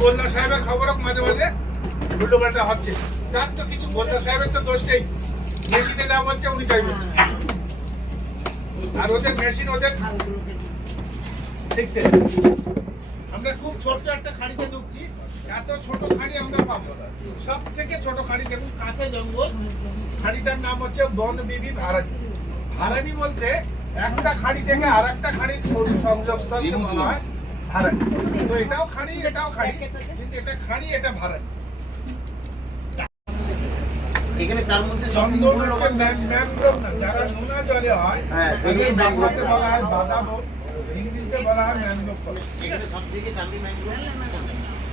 গোলদার সাহেবের খবর মাঝে মাঝে উল্টো পাল্টা হচ্ছে, তার তো কিছু গোলদার সাহেবের তো দোষ নেই, মেশিনে যা বলছে উনি তাই বলছে, আর ওদের মেশিন ওদের শিখছে। আমরা খুব ছোট্ট একটা খাড়িতে ঢুকছি, এত ছোট খাড়ি আমরা পাবো, সব থেকে ছোট খাড়ি দেখুন, কাছে জঙ্গল। খাড়িটার নাম হচ্ছে বন বিবি ভারানি। ভারানি বলতে একটা খাড়ি থেকে আর একটা খাড়ির সংযোগস্থলকে বলা হয় ভারানি। তো এটাও খাড়ি, এটাও খাড়ি, কিন্তু এটা খাড়ি, এটা ভারানি। এখানে তার মধ্যে জঙ্গল হচ্ছে ম্যানগ্রোভ না, যারা নোনা জলে হয় তাদের বাংলাতে বলা হয় বাদাবন, ইংলিশে বলা হয় ম্যানগ্রোভ ফরেস্ট। এখানে সবথেকে দামি ম্যানগ্রোভ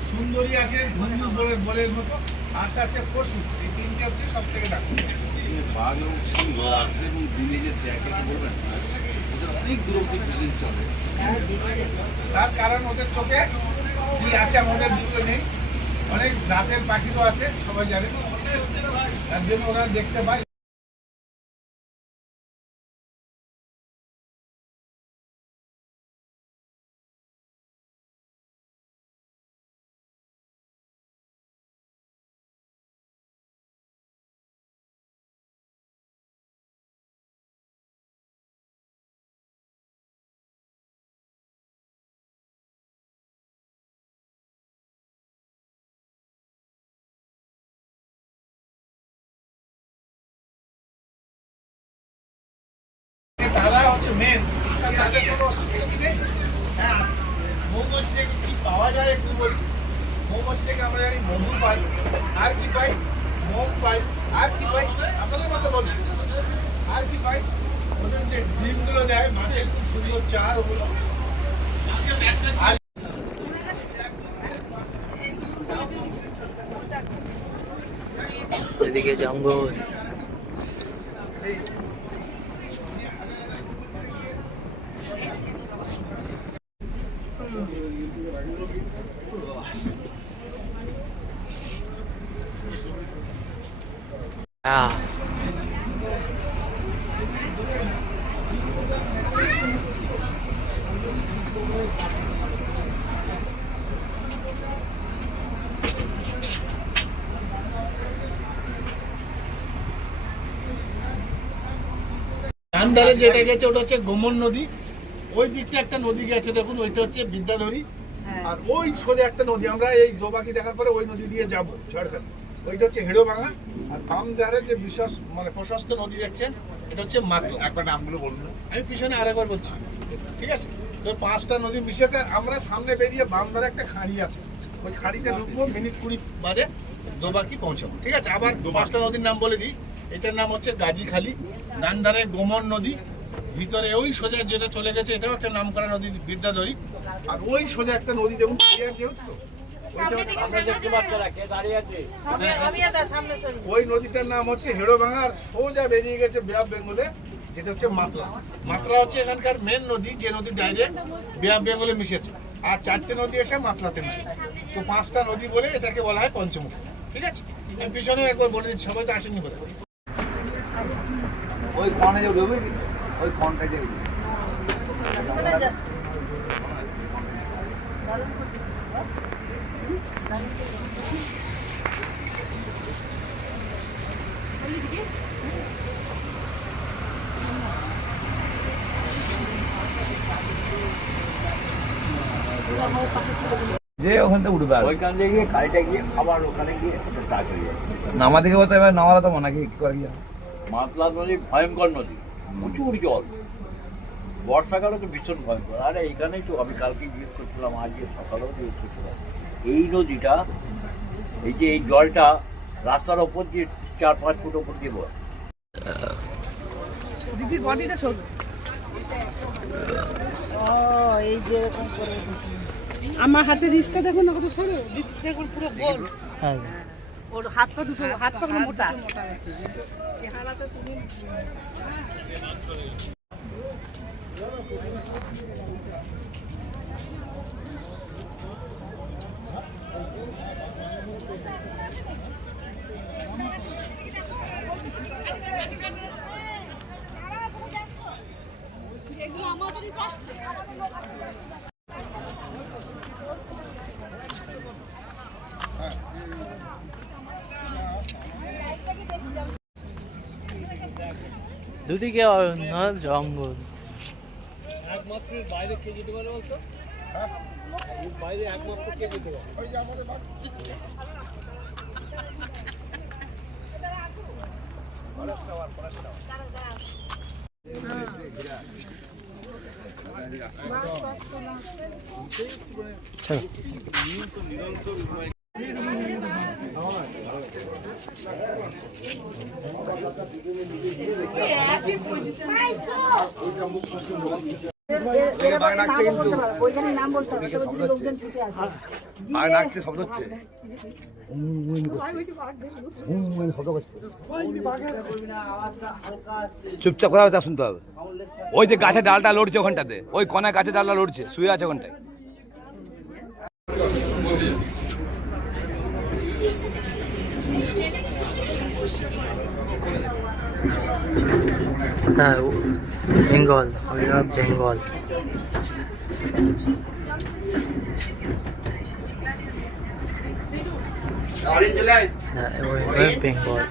সুন্দরী আছে, ধুন্দু বলের মতো, আরটা আছে পশু। এই তিনটে হচ্ছে সব থেকে দামি। বাঘ এবং সিংহ রাত্রে এবং দিনে যে দেখে কি বলবেন, ওদের অনেক দূরত্বে বিজিন চলে। তার কারণ ওদের চোখে কি আছে আমাদের যেগুলো নেই। অনেক রাতের পাখিও আছে, সবাই জানে, তার জন্য ওরা দেখতে পায়। তারা হচ্ছে মেন, তাদের কোনো অসুবিধা নেই। হ্যাঁ, মৌমাছি থেকে কি পাওয়া যায় একটু বলছি। মৌমাছি থেকে আমরা জানি মধু পাই, আর কি পাই, মোম পাই, আর কি পাই, আপনাদের মতো বলুন, আর কি পাই। ওদের যে ডিমগুলো দেয় মাসে, খুব সুন্দর চার ওগুলো। এদিকে জঙ্গল। ডান ধারে যেটা গেছে ওটা হচ্ছে গোমন নদী। ওই দিকটা একটা নদী গেছে দেখুন, ওইটা হচ্ছে বিদ্যাধরী। আর ওই সোজা একটা নদী, আমরা এই দোবাকি দেখার পরে ওই নদী দিয়ে যাবো ঝাড়খণ্ড, ওইটা হচ্ছে হেড়োভাঙা। আর বাম ধারে যে বিশেষ মানে প্রশস্ত নদী দেখছেন, এটা হচ্ছে মাতলা। একবার নামগুলো বলুন, আমি পিছনে আরেকবার বলছি, ঠিক আছে? তো 5টা নদী মিশেছে। আমরা সামনে বেরিয়ে বাম ধারে একটা খাঁড়ি আছে, ওই খাঁড়িতে ঢুকবো, মিনিট 20 বাদে দোবাকি পৌঁছাবো, ঠিক আছে? আবার 5টা নদীর নাম বলে দিই। এটার নাম হচ্ছে গাজীখালী, ডান ধারে গোমন নদী, ভিতরে ওই সোজা যেটা চলে গেছে এটাও একটা নাম করা নদী বিদ্যাধরী। আর ওই সোজা একটা নদী দেখুন, যেহেতু ওই নদীটার নাম হচ্ছে হেড়োভাঙা। আর সোজা বেরিয়ে গেছে বে অফ বেঙ্গলে, যেটা হচ্ছে মাতলা। মাতলা হচ্ছে এখানকার মেন নদী, যে নদী ডাইরেক্ট বে অফ বেঙ্গলে মিশেছে। আর 4টে নদী এসে মাতলাতে মিশেছে। তো 5টা নদী বলে এটাকে বলা হয় পঞ্চমুখী, ঠিক আছে? আমি পিছনে একবার বলে দিচ্ছি, সবাই তো আসেনি বলে। ওই কনে যে উঠবে, ওই কনটা যে যে ওখান থেকে উঠবে, ওইখান থেকে গিয়ে খালিটা গিয়ে আবার ওখানে গিয়ে কাজ হয়ে যায়। নামা থেকে বলতে এবার নামারা তো মনে কি করে গিয়ে মাতলা নদী ভয়ঙ্কর নদী, প্রচুর জল, বর্ষাকালে তো ভীষণ ভয়ঙ্কর। আরে এইখানেই তো আমি কালকে জিজ্ঞেস করছিলাম, আজকে সকালেও জিজ্ঞেস করছিলাম, এই নদীটা, এই যে এই জলটা রাস্তার ওপর দিয়ে 4-5 ফুট ওপর দিয়ে বয়। দিদির বডিটা ছোট, এই যে এরকম করে আমার হাতের রিস্কটা দেখুন না কত সরু, দেখুন পুরো গোল। হ্যাঁ, ওর হাত পা দুটো, হাত পা মোটা, চেহারাটা তুমি দুদিকে জঙ্গল। একমাত্র বাইরে কে যেতে পারে বলতো? বাইরে একমাত্র কে যেতে পারে? ওই যে আমাদের শব্দ হচ্ছে। চুপচাপ কথা শুনতে হবে। ওই যে গাছের ডালটা লড়ছে ওখানটাতে, ওই কোনায় গাছের ডালটা লড়ছে, শুয়ে আছে ওখানটায়। হ্যাঁ, বেঙ্গল, বেঙ্গল। বেঙ্গল।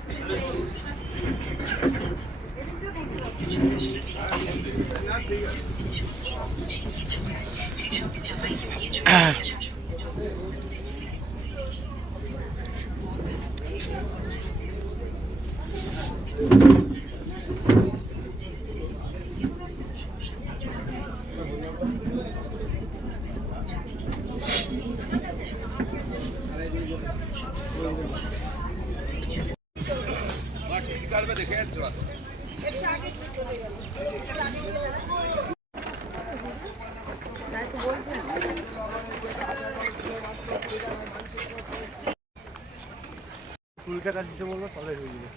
ফুলটা কাটতে বলবো তাহলে হয়ে যাবে।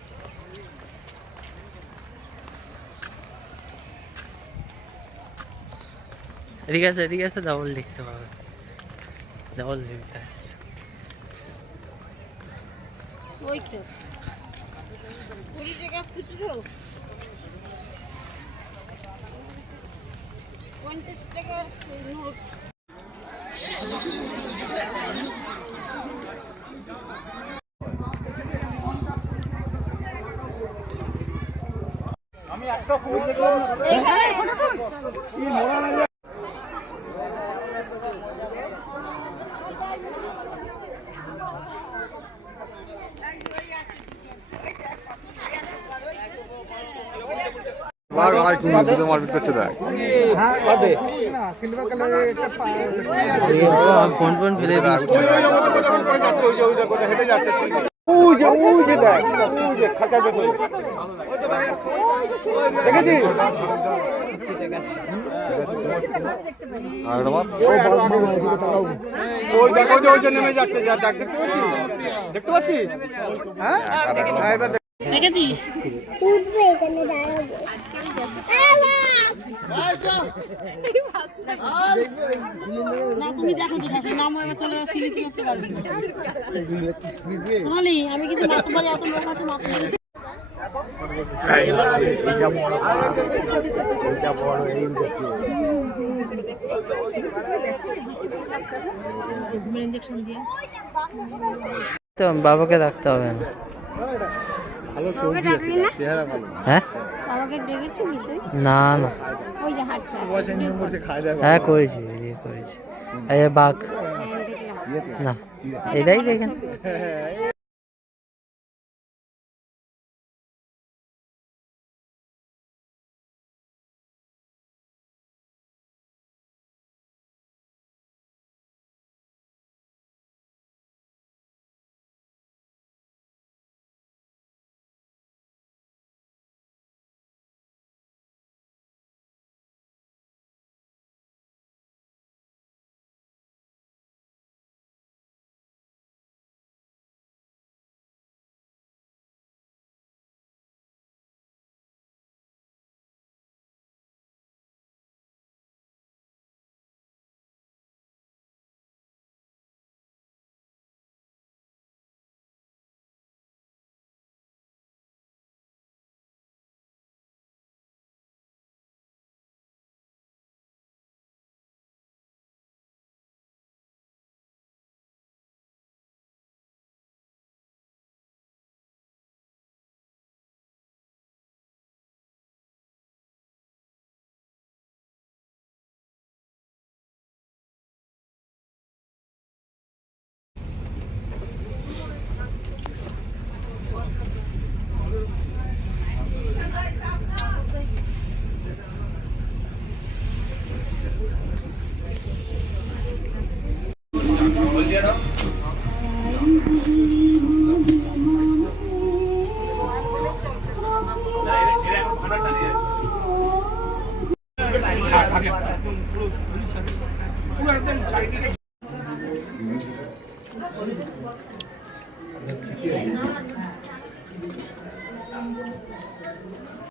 এদিকে আছে ডবল লিখতে হবে, ডবল লিখতে আসবে। ওই তো 20 টাকা খুচরো, 50 টাকা নোট। আমি একটা ফুল ফোন ফেলে নেমে যাচ্ছে, দেখতে পাচ্ছিস? হ্যাঁ, দেখেছিস? উঠবে এখানে দাঁড়াবো। না তুমি দেখো তো শাশুড়ি নাম এবার চলে সিলিপি করতে পারবে না। সোনালি, আমি কিন্তু মাত্র বলে এত লোক আছে মাত্র বলেছি। ইনজেকশন দিয়ে তো বাবাকে ডাকতে হবে না। বাবাকে ডাকলি না? হ্যাঁ, বাবাকে ডেকেছিলি তুই? না না, ওই যে হাঁটছে। হ্যাঁ করেছি, এই যে বাঘ না, এটাই দেখেন।